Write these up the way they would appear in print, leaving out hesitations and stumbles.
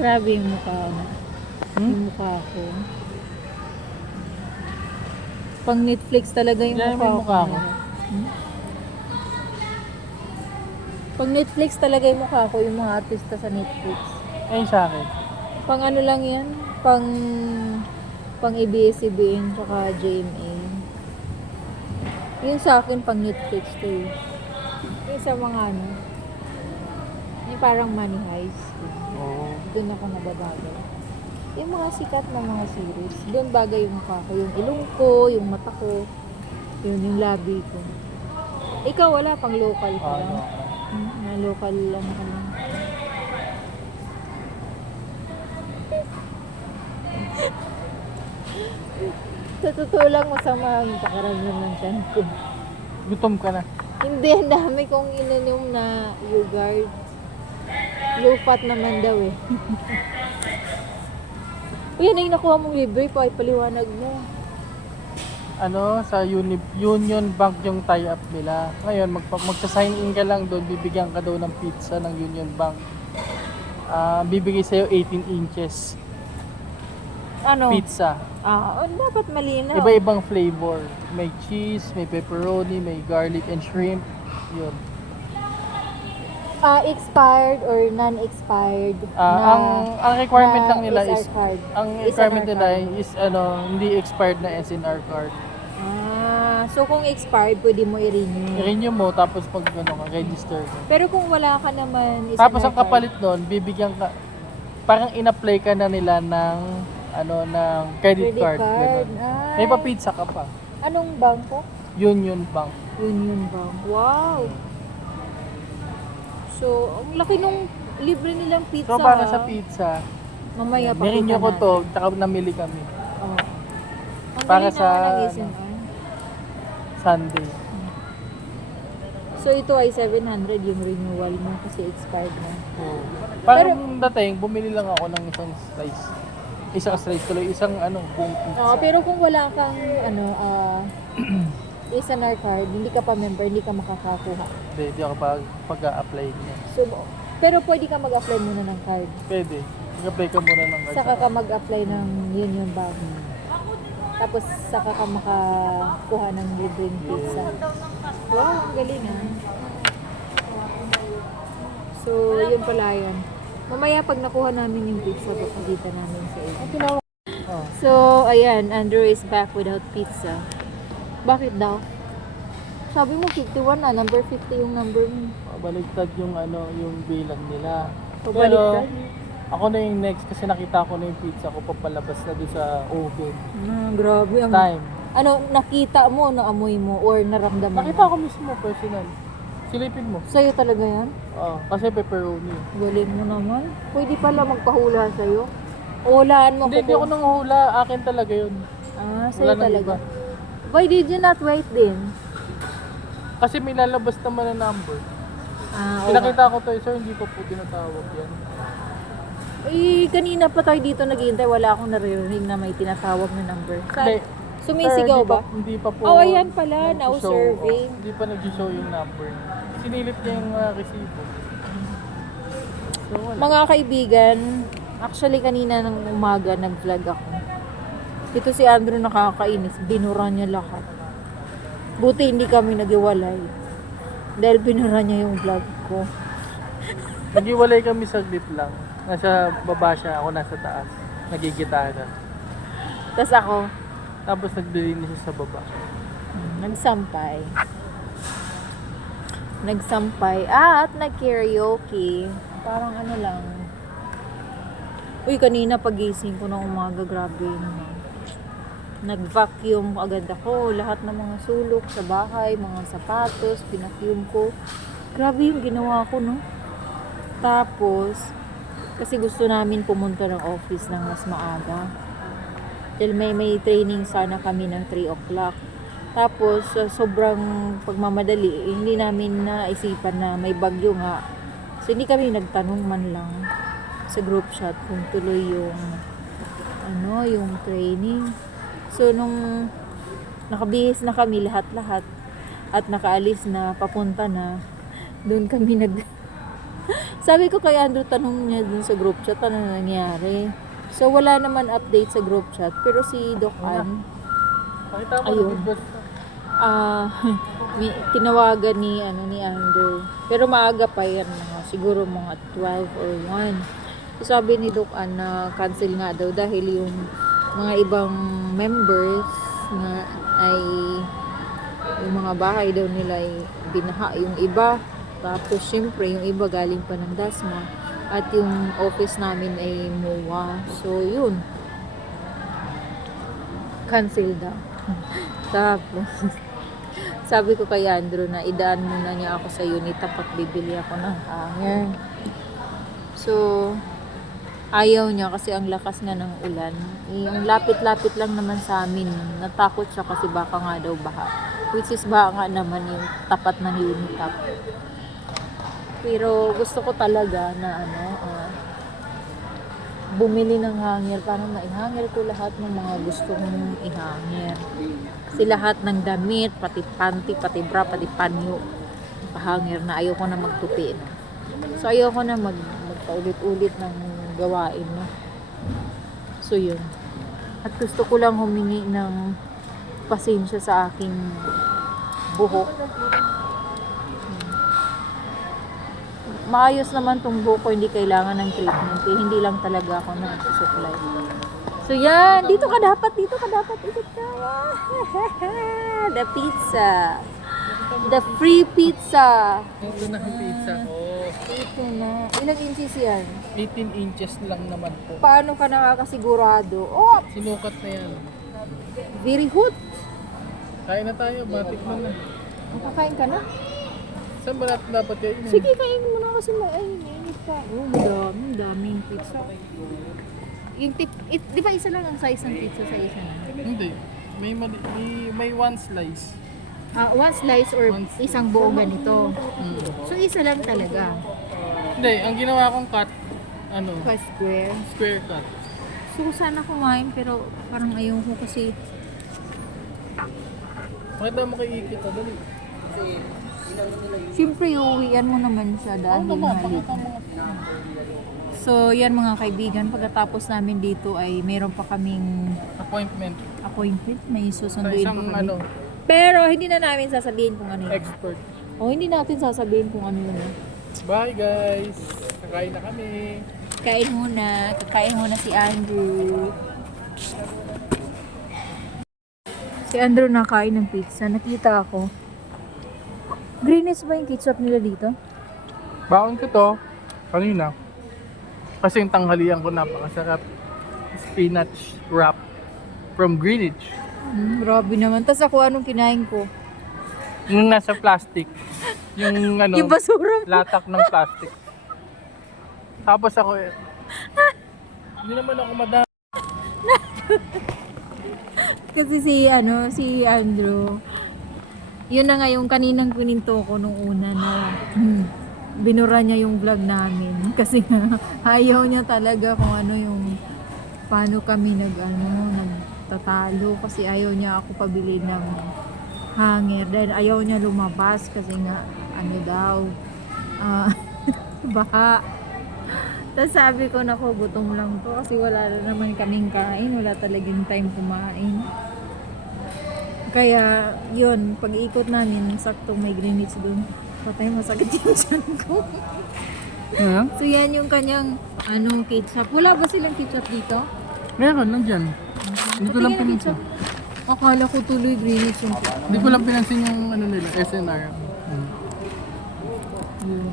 Grabe yung mukha ko. Yung mukha ko. Pang Netflix talaga yung Yan mukha yung mukha ko. ko. Pang Netflix talaga yung mukha ko, yung mga artista sa Netflix. Ayun sa akin. Pang ano lang yan? Pang ABS-CBN tsaka GMA. Yun sa akin pang Netflix to eh. Yung sa mga ano, yung parang Money Heist. Oo. Doon ako nababagay. Yung mga sikat na mga series, doon bagay yung mukha ko. Yung ilong ko, yung mata ko, yung labi ko. Ikaw wala, pang local ka lang. Ano? Na local lang ka lang. Sa totoo lang, masama ang pakaramdam ng tiyan ko. Gutom ka na. Hindi, ang dami kong ininom na yogurt. Low fat naman daw eh. Uy, ano yung nakuha mong libre pa? Ipaliwanag mo. Ano, sa Union Bank yung tie-up nila. Ngayon, magsa-sign in ka lang doon, bibigyan ka daw ng pizza ng Union Bank. Bibigay sa'yo 18 inches Ano? pizza. Dapat malinaw. Iba-ibang flavor. May cheese, may pepperoni, may garlic and shrimp. Yun. Expired or non-expired Ang requirement lang nila SR is card. ang SNR requirement nila card. is hindi expired na SNR card. So kung expired, pwede mo i-renew. I-renew mo tapos pag register mo. Pero kung wala ka naman SNR Tapos ang card, kapalit doon, bibigyan ka parang in-apply ka na nila ng ng credit card. Ganun. May Ay, pa-pizza ka pa. anong bangko? Union Bank. Union Bank. Wow! So, ang laki nung libre nilang pizza. So para sa pizza, Mamaya pa. nirenew ko to, tsaka namili kami. Oh. Ang Para galing sa, naman ng SNR. Sunday. So, ito ay 700 yung renewal mo kasi expired na. Oo. Parang dating, bumili lang ako ng isang slice. Isang slice tuloy, isang buong pizza. Pero kung wala kang SNR card, hindi ka pa member, hindi ka makakakuha. Hindi ako pag-a-apply niya. So, pero pwede ka mag-apply muna ng card. Pwede. Mag-apply ka muna ng card. Saka ka mag-apply ng Union Bank. Tapos saka ka makakuha ng libreng pizza. Wow, ang galing ah. So, yun pala yun. Mamaya pag nakuha namin yung pizza, papagita namin sa inyo. Oh. So, ayan, Andrew is back without pizza. Bakit daw? Sabi mo 51 na, number 50 yung number mo. Baliktad yung yung bilang nila. Pabaliktad? Ako na yung next kasi nakita ko na yung pizza ko papalabas na doon sa oven. Grabe. Time. Nakita mo, naamoy mo, or naramdaman Nakita mo? ko mismo, personal. Silipin mo. Sa'yo talaga yan? Oo, kasi pepperoni. Galing mo naman. Pwede pala magpahula sa'yo. Hulaan mo Hindi ako nang hula. Akin talaga yun. Sa'yo Wala nang talaga. iba. Why did you not write din? Kasi may lalabas naman na number. Oo. Pinakita ko to, sir, hindi pa po tinatawag yan. Kanina pa tayo dito naghihintay, wala akong naririnig na may tinatawag na number. Hindi. Sumisigaw Sir, ba? Hindi pa po. Ayan pala, now nag-show. survey. Hindi pa nag-show yung number. Sinilip niya yung resibo. So, wala. Mga kaibigan, actually kanina ng umaga nag-vlog ako. Ito si Andrew nakakainis, binura niya lahat. Buti hindi kami naghiwalay. Dahil binura niya yung vlog ko. Nag-iwalay kami saglit lang. Nasa baba siya, ako nasa taas. Nagigitara. Tapos ako, Tapos nagdilinis siya sa baba. nagsampay. At nag-karaoke. Parang ano lang. Uy, kanina pagising ko ng umaga, grabe naman. Nag-vacuum agad ako. Lahat ng mga sulok sa bahay, mga sapatos, pinacuum ko. Grabe yung ginawa ko, no? Tapos, kasi gusto namin pumunta ng office ng mas maaga. Dahil may training sana kami ng 3 o'clock. Tapos, sobrang pagmamadali, hindi namin naisipan na may bagyo nga. So, hindi kami nagtanong man lang sa group chat kung tuloy yung training. So, nung nakabihis na kami lahat-lahat at nakaalis na, papunta na, doon kami Sabi ko kay Andrew, tanong niya dun sa group chat, ano nangyari. So, wala naman update sa group chat. Pero si Doc Ann, Pakita mo, Ayun. nag-boss ka. tinawagan ni Andrew. Pero maaga pa yan, siguro mga 12 or 1. So, sabi ni Doc Ann na cancel nga daw dahil yung mga ibang members na ay yung mga bahay daw nila ay binaha yung iba. Tapos, syempre, yung iba galing pa ng Dasma. At yung office namin ay MOA. So, yun. Cancel daw. Tapos, sabi ko kay Andrew na idaan muna niya ako sa unit at bibili ako ng hanger. So, ayaw niya kasi ang lakas nga ng ulan. Yung lapit-lapit lang naman sa amin. Natakot siya kasi baka nga daw baha. Which is baka nga naman yung tapat ng unit up. Pero gusto ko talaga na bumili ng hanger para maihanger ko lahat ng mga gusto kong ihanger. Kasi lahat ng damit, pati panty, pati bra, pati panyo, pahanger na. Ayoko na magtupi. So ayoko na magpaulit-ulit ng gawain. No? So yun. At gusto ko lang humingi ng pasensya sa aking buhok. Maayos naman tong buhok ko, hindi kailangan ng treatment. Hindi lang talaga ako nagsusupply. So yan, dito ka dapat, ikot ka. The pizza. The free pizza. Ito na ang pizza ko. Ito na. Ilang inches yan? 18 inches lang naman po. Paano ka nakakasigurado? Oh, Sinukat na yan. very hot. Kain na tayo, batik mo na. Makakain ka na? Saan ba natin dapat kainin? Sige, kain mo na kasi mainit pa. Oh, daming pizza. Yung di ba isa lang ang size ng pizza sa isa na? Hindi. May one slice. One slice or One slice. isang buong ganito. Mm. So, isa lang talaga. Hindi, ang ginawa kong cut, Pa square. square cut. So, sana kumain pero parang ayaw ko kasi Pakita mo kay Iki, dali. siyempre uuwian mo naman siya dahil Oo naman, maliit. pakita mo. So, yan mga kaibigan, pagkatapos namin dito ay meron pa kaming Appointment. appointment. May Sa susunduin pa isang kami. Pero hindi na namin sasabihin kung ano yun. expert. O hindi natin sasabihin kung ano yun. Bye guys! Kakain na kami. Kakain muna si Andrew. Si Andrew nakain ng pizza. Nakita ako. Greenish ba yung ketchup nila dito? Baon ko to kanina. Kasi yung tanghalian ko napakasarap. Spinach wrap from Greenwich. Grabe naman. Tapos ako anong kinain ko? Yung nasa plastic. Yung Yung basura. latak ng plastic. Tapos ako hindi naman ako madami. Kasi si Andrew, yun na nga yung kaninang kuninto ko nung una na binura niya yung vlog namin. Kasi nga, ayaw niya talaga kung ano yung, paano kami nagtatalo. Kasi ayaw niya ako pabili ng hanger. Dahil ayaw niya lumabas kasi nga, baha. Tapos sabi ko, nako, gutom lang to kasi wala na naman kaming kain, wala talagang time kumain. Kaya, yun, pag-ikot namin, saktong may Greenwich dun. Patay, masakit yung tiyan ko. So, yan yung kanyang, ketchup. Wala ba silang ketchup dito? Meron lang dyan. Hindi ko lang Patingin ng pinansin. ketchup. Akala ko tuloy Greenwich yung ketchup. Hindi ko lang pinansin yung nila, SNR. Yun.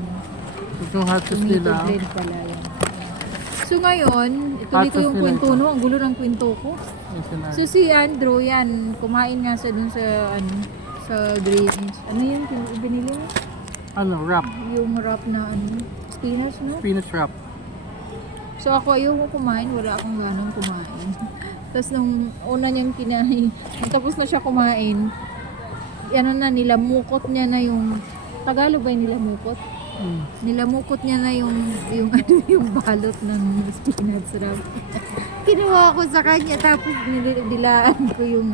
Yung hot sauce Tomato nila. blend pala yan. So ngayon, ituloy ko Hot sauce yung nila kwento, ito. no? Ang gulo ng kwento ko. SNR. So si Andrew, yan, kumain nga siya dun sa, sa Greenwich. Ano yun, binili mo? Wrap. Yung wrap na, spinach, no? Spinach wrap. So ako, ayoko kumain, wala akong ganang kumain. Tapos nung una niyang kinain, tapos na siya kumain, nilamukot niya na yung, Tagalog ba yung nilamukot? Nilamukot niya na yung balot ng spinach wrap. Kinuha ko sa kanya tapos nilaan ko yung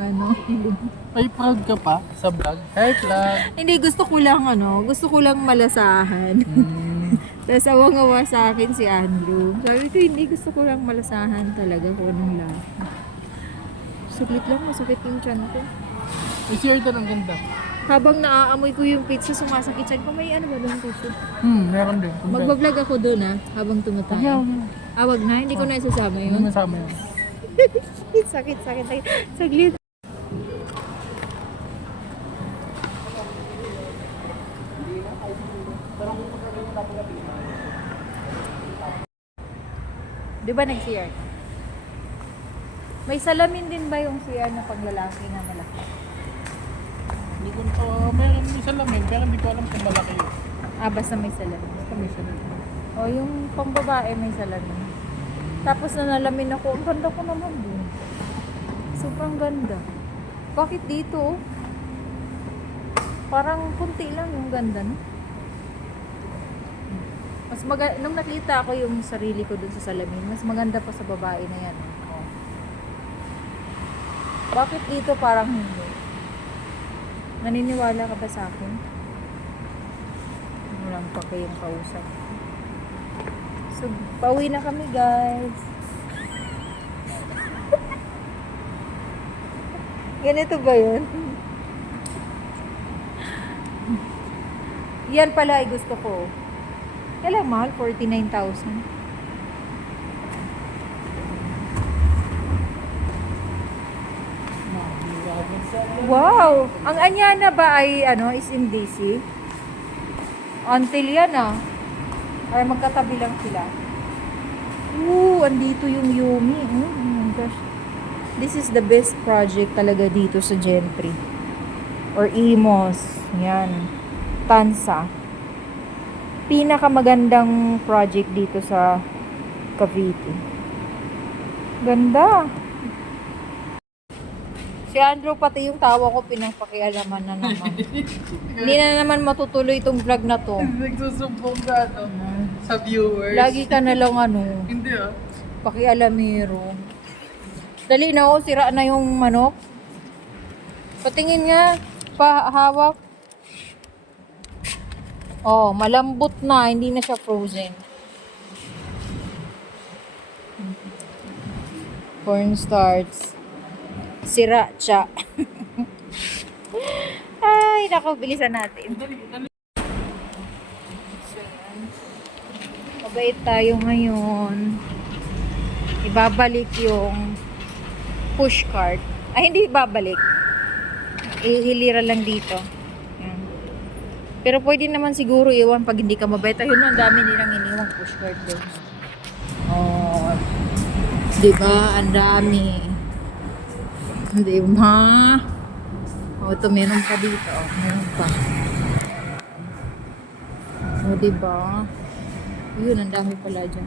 Ay, proud ka pa sa vlog? Heart lang. Hindi, gusto ko lang malasahan. Tapos awang-awa sa akin si Andrew. Sabi ko, hindi, gusto ko lang malasahan talaga kung anong lasa. Saglit lang, masakit yung tiyan ko. Yung CR doon ang ganda. Habang naaamoy ko yung pizza, sumasakit tiyan ko. May ano ba doon tissue? Meron din. Magbablog ako doon habang Huwag tumatay. yan. Wag na, hindi ko na isasama Hindi yun. masama yun. sakit. Saglit. Di ba nag-CR? May salamin din ba yung CR na panglalaki na malaki? Hindi ko, meron may salamin, pero hindi ko alam kung malaki yun. Basta may salamin. Basta may salamin. Yung pambabae may salamin. Tapos nanalamin ako, ang ganda ko naman din. Sobrang ganda. Bakit dito? Parang kunti lang yung ganda, no? Nung nakita ako yung sarili ko dun sa salamin, mas maganda pa sa babae na yan. Oh. Bakit dito parang hindi? Naniniwala ka ba sa akin? Walang pa kayong kausap. So, pauwi na kami, guys. Ganito ba yun? Yan pala ay gusto ko. Kailan mahal? 49,000. Wow! Ang Anyana ba ay is in DC? Until yan Ay magkatabi lang sila. Andito yung Yumi. Oh my gosh. This is the best project talaga dito sa Gentry. Or Imos. Yan. Tansa. Pinakamagandang project dito sa Cavite. Ganda. Si Andrew, pati yung tawa ko pinangpakialaman na naman. Hindi na naman matutuloy itong vlog na to. Nagsusumbong ka sa viewers. Lagi ka na lang Hindi pakialamero. Dali na sira na yung manok. Patingin nga, pahawak. Malambot na, hindi na siya frozen. Cornstarch. Sira siya. Ay, naku, bilisan natin. So, yan. Mabait tayo ngayon. Ibabalik yung push cart. Ay, hindi ibabalik. Ihilira lang dito. Yan. Pero pwede naman siguro iwan pag hindi ka mabait. Ayun, ang dami nilang iniwang push cart doon. Diba? Ang dami. Diba? Ito meron pa dito. Meron pa. Diba? Yun, ang dami pala dyan.